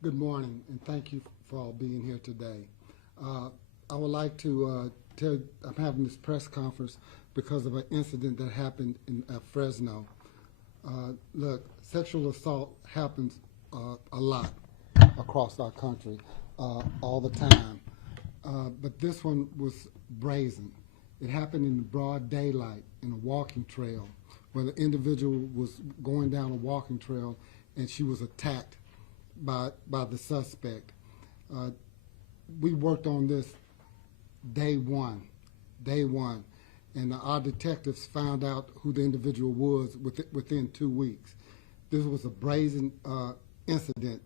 Good morning, and thank you for all being here today. I would like to tell I'm having this press conference because of an incident that happened in Fresno. Look, sexual assault happens a lot across our country all the time, but this one was brazen. It happened in broad daylight in a walking trail where the individual was going down a walking trail and she was attacked by the suspect. Uh, we worked on this day one, and our detectives found out who the individual was within 2 weeks. This was a brazen incident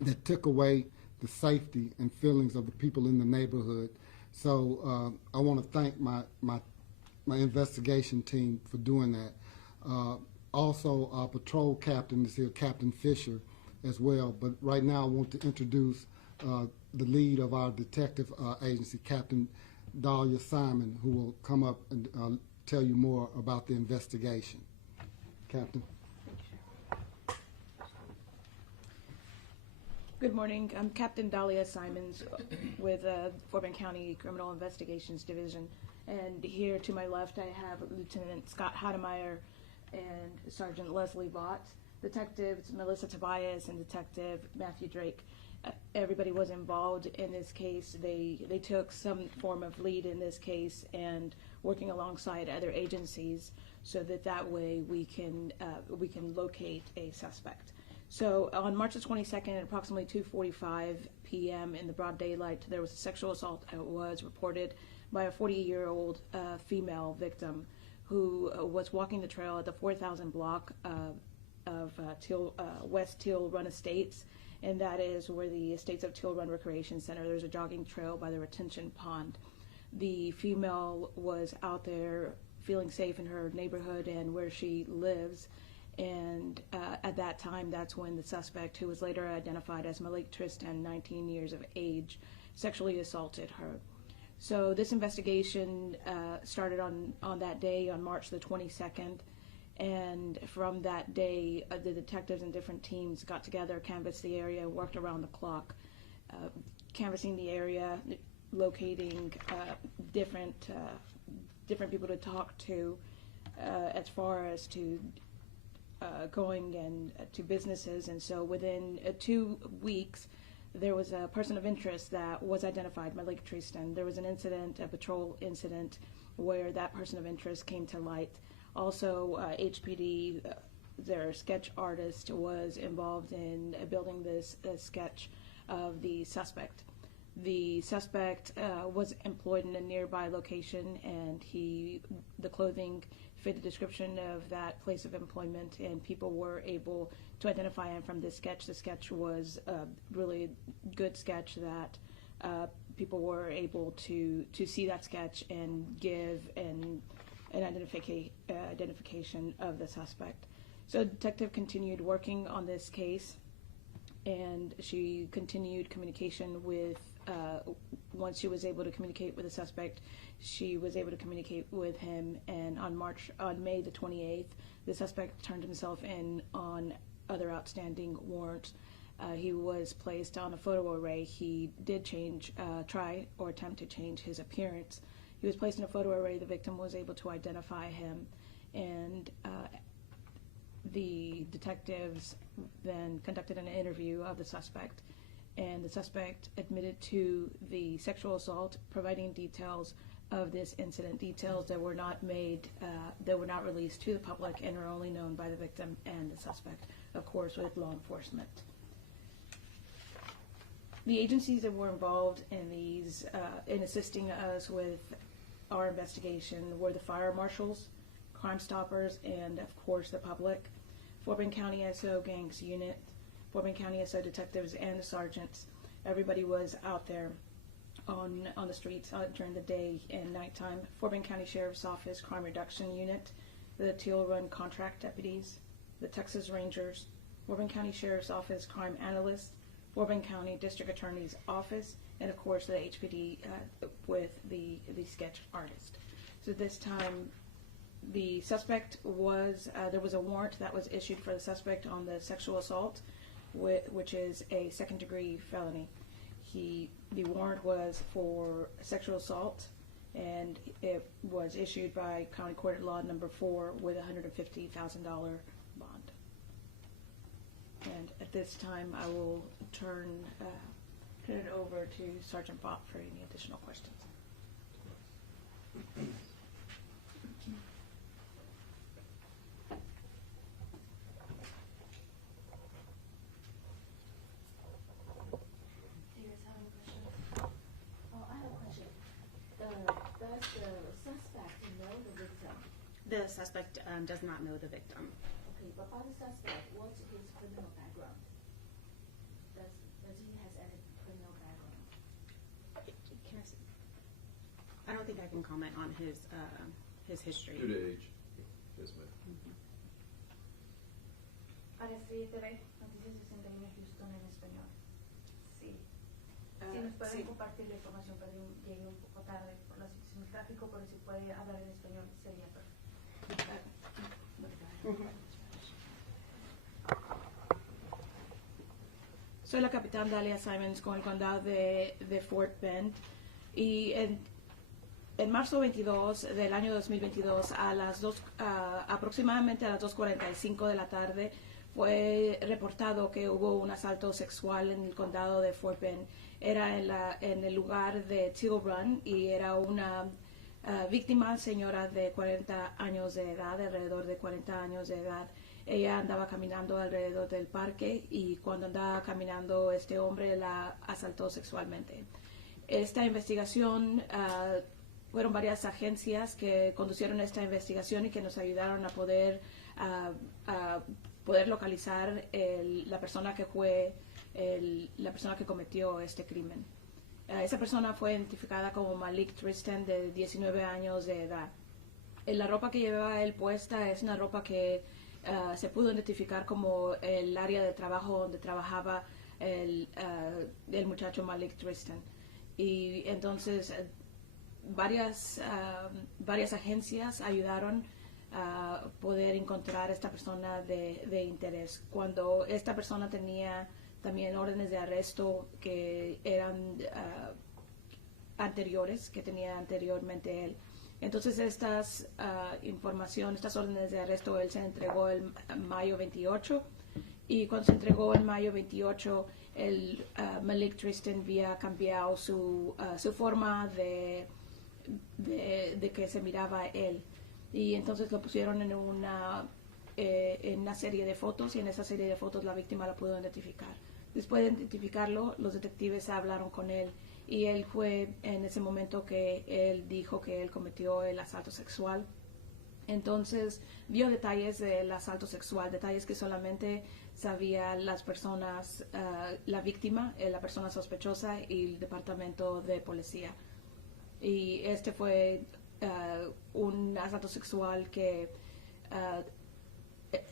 that took away the safety and feelings of the people in the neighborhood. So I want to thank my investigation team for doing that. Also, our patrol captain is here, Captain Fisher, as well. But right now I want to introduce the lead of our detective agency, Captain Dahlia Simon, who will come up and tell you more about the investigation. Captain. Good morning. I'm Captain Dahlia Simons with Fort Bend County Criminal Investigations Division. And here to my left I have Lieutenant Scott Hademeyer and Sergeant Leslie Vaught. Detectives Melissa Tobias and Detective Matthew Drake. Everybody was involved in this case. They took some form of lead in this case and working alongside other agencies so that way we can locate a suspect. So on March the 22nd at approximately 2:45 p.m. in the broad daylight, there was a sexual assault that was reported by a 40-year-old female victim who was walking the trail at the 4000 block of West Teal Run Estates, and that is where the Estates of Teal Run Recreation Center. There's a jogging trail by the retention pond. The female was out there feeling safe in her neighborhood and where she lives, and at that time, that's when the suspect, who was later identified as Maleek Tristan, 19 years of age, sexually assaulted her. So this investigation started on that day, on March the 22nd. And from that day, the detectives and different teams got together, canvassed the area, worked around the clock, canvassing the area, locating different people to talk to, as far as to going and to businesses. And so within 2 weeks, there was a person of interest that was identified, Maleek Tristan. There was an incident, a patrol incident, where that person of interest came to light. Also, HPD, their sketch artist, was involved in building this sketch of the suspect. The suspect was employed in a nearby location, and the clothing fit the description of that place of employment, and people were able to identify him from this sketch. The sketch was a really good sketch that people were able to see that sketch and give an identification of the suspect. So the detective continued working on this case, and she continued communication with, once she was able to communicate with the suspect, she was able to communicate with him, and on May the 28th, the suspect turned himself in on other outstanding warrants. He was placed on a photo array. He did try or attempt to change his appearance. He was placed in a photo array. The victim was able to identify him, and the detectives then conducted an interview of the suspect, and the suspect admitted to the sexual assault, providing details of this incident, details that were not released to the public and are only known by the victim and the suspect, of course, with law enforcement. The agencies that were involved in in assisting us with our investigation were the fire marshals, Crime Stoppers, and of course the public, Fort Bend County SO Gangs Unit, Fort Bend County SO detectives, and the sergeants. Everybody was out there on the streets during the day and nighttime. Fort Bend County Sheriff's Office Crime Reduction Unit, the Teal Run Contract Deputies, the Texas Rangers, Fort Bend County Sheriff's Office Crime Analysts, Fort Bend County District Attorney's Office, and of course the HPD with the sketch artist. So this time the suspect was, there was a warrant that was issued for the suspect on the sexual assault. which is a second-degree felony. The warrant was for sexual assault, and it was issued by County Court Law Number 4 with a $150,000 bond. And at this time, I will turn it over to Sergeant Bopp for any additional questions. The suspect does not know the victim. Okay, but about the suspect, what's his criminal background? Does he has any criminal background? I don't think I can comment on his history. Due to age. Yes, ma'am. Para TV, Noticias 61 Houston en español. Sí. Si nos pueden compartir la información, perdón, llegué un poco tarde por la situación del tráfico, pero si puede hablar en español sería perfecto. Soy la capitán Dalia Simons con el condado de Fort Bend, y en marzo 22 del año 2022 aproximadamente a las 2:45 de la tarde fue reportado que hubo un asalto sexual en el condado de Fort Bend. Era en el lugar de Teal Run, y era una víctima, señora de 40 años de edad, alrededor de 40 años de edad. Ella andaba caminando alrededor del parque, y cuando andaba caminando este hombre la asaltó sexualmente. Esta investigación, fueron varias agencias que conducieron esta investigación y que nos ayudaron a poder localizar la persona que fue la persona que cometió este crimen. Esa persona fue identificada como Maleek Tristan, de 19 años de edad. La ropa que llevaba él puesta es una ropa que se pudo identificar como el área de trabajo donde trabajaba el muchacho Maleek Tristan. Y entonces varias agencias ayudaron a poder encontrar esta persona de interés. Cuando esta persona tenía también órdenes de arresto que eran anteriores, que tenía anteriormente él. Entonces estas estas órdenes de arresto, él se entregó el mayo 28, y cuando se entregó el mayo 28, Maleek Tristan había cambiado su forma de que se miraba él, y entonces lo pusieron en una serie de fotos, y en esa serie de fotos la víctima la pudo identificar. Después de identificarlo, los detectives hablaron con él, y él fue en ese momento que él dijo que él cometió el asalto sexual. Entonces dio detalles del asalto sexual, detalles que solamente sabían las personas, la víctima, la persona sospechosa y el departamento de policía. Y este fue un asalto sexual que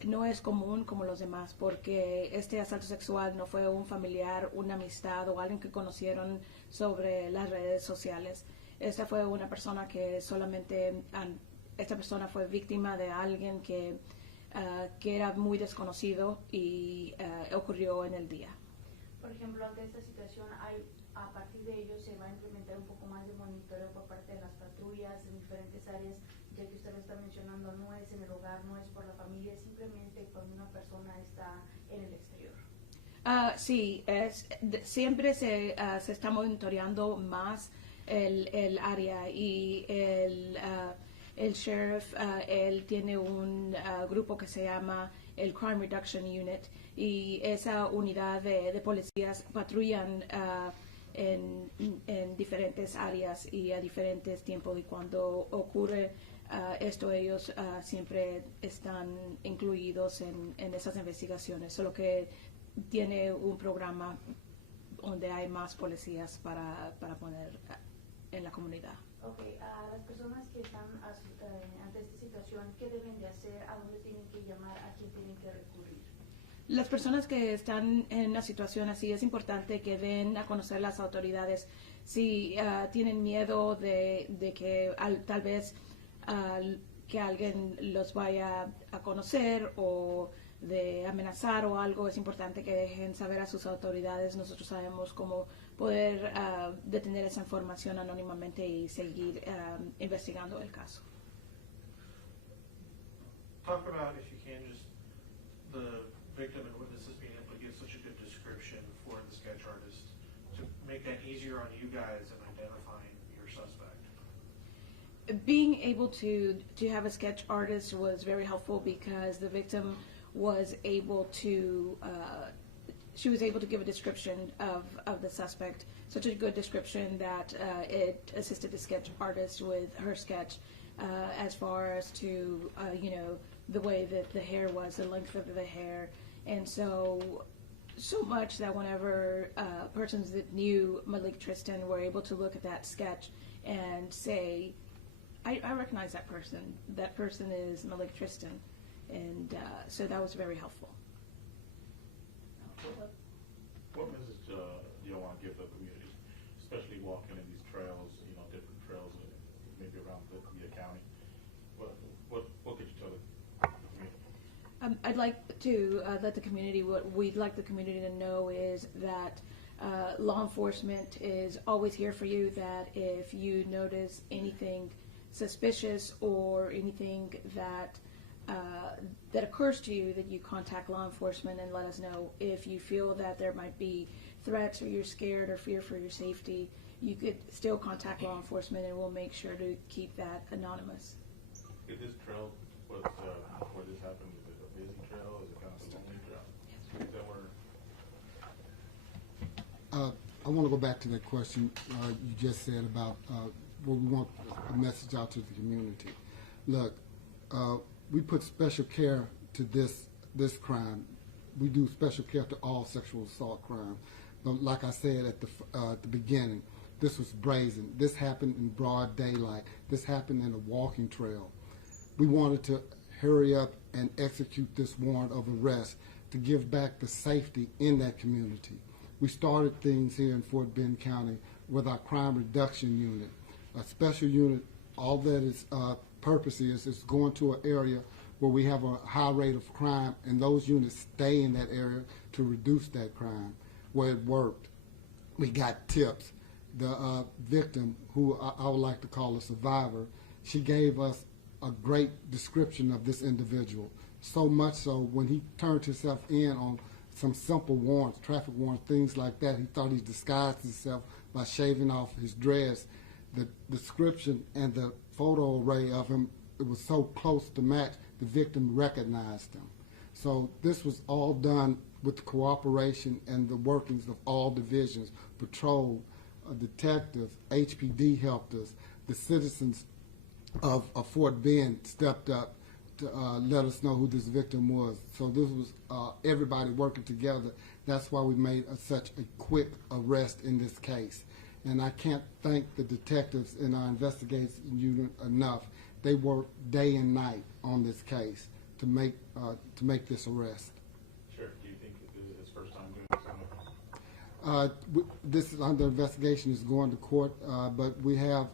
no es común como los demás, porque este asalto sexual no fue un familiar, una amistad o alguien que conocieron sobre las redes sociales. Esta fue una persona que esta persona fue víctima de alguien que era muy desconocido, y ocurrió en el día. Por ejemplo, ante esta situación, a partir de ello se va a implementar un poco más de monitoreo por parte de las patrullas en diferentes áreas, ya que usted lo está mencionando, no es en el hogar, no es por la familia, es simplemente cuando una persona está en el exterior. Sí, siempre se está monitoreando más el área, y el sheriff, él tiene un grupo que se llama el Crime Reduction Unit, y esa unidad de policías patrullan en diferentes áreas y a diferentes tiempos, y cuando ocurre esto, ellos siempre están incluidos en esas investigaciones, solo que tiene un programa donde hay más policías para poner en la comunidad. Ok, a las personas que están ante esta situación, ¿qué deben de hacer? ¿A dónde tienen que llamar? ¿A quién tienen que recurrir? Las personas que están en una situación así, es importante que den a conocer las autoridades. Si tienen miedo de que tal vez que alguien los vaya a conocer, o de amenazar o algo, es importante que dejen saber a sus autoridades. Nosotros sabemos cómo poder detener esa información anónimamente y seguir investigando el caso. Talk about, if you can, just the victim and witnesses being able to give such a good description for the sketch artist to make that easier on you guys in identifying your suspect. Being able to have a sketch artist was very helpful because the victim was able to she was able to give a description of the suspect, such a good description that it assisted the sketch artist with her sketch as far as to the way that the hair was, the length of the hair, and so much that whenever persons that knew Maleek Tristan were able to look at that sketch and say, I recognize that person. That person is Maleek Tristan, and so that was very helpful. What message do you want to give the community, especially walking in these trails, different trails, maybe around the county? What could you tell the community? I'd like to let the community, what we'd like the community to know is that law enforcement is always here for you, that if you notice anything suspicious or anything that that occurs to you, that you contact law enforcement and let us know. If you feel that there might be threats or you're scared or fear for your safety, you could still contact law enforcement and we'll make sure to keep that anonymous. Is this trail, where this happened, is it a busy trail? Is it kind of a lonely trail? Is that where? I want to go back to that question you just said about where we want a message out to the community. Look, we put special care to this crime. We do special care to all sexual assault crime. But like I said at the beginning, this was brazen. This happened in broad daylight. This happened in a walking trail. We wanted to hurry up and execute this warrant of arrest to give back the safety in that community. We started things here in Fort Bend County with our crime reduction unit, a special unit. All that its purpose is going to an area where we have a high rate of crime, and those units stay in that area to reduce that crime. Where it worked, we got tips. The victim, who I would like to call a survivor, she gave us a great description of this individual. So much so, when he turned himself in on some simple warrants, traffic warrants, things like that, he thought he disguised himself by shaving off his dreads. The description and the photo array of him, it was so close to match, the victim recognized him. So this was all done with the cooperation and the workings of all divisions, patrol, detectives, HPD helped us, the citizens of Fort Bend stepped up to let us know who this victim was. So this was everybody working together. That's why we made such a quick arrest in this case. And I can't thank the detectives in our investigation unit enough. They worked day and night on this case to make this arrest. Sure. Do you think this is his first time doing this? This is under investigation. Is going to court, but we have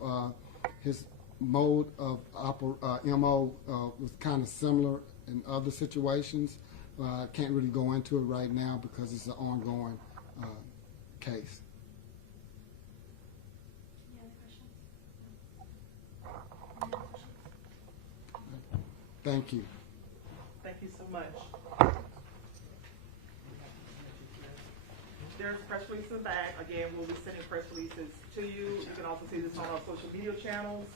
his mode of MO was kind of similar in other situations. I can't really go into it right now because it's an ongoing case. Thank you. Thank you so much. There's press release in the back. Again, we'll be sending press releases to you. You can also see this on our social media channels.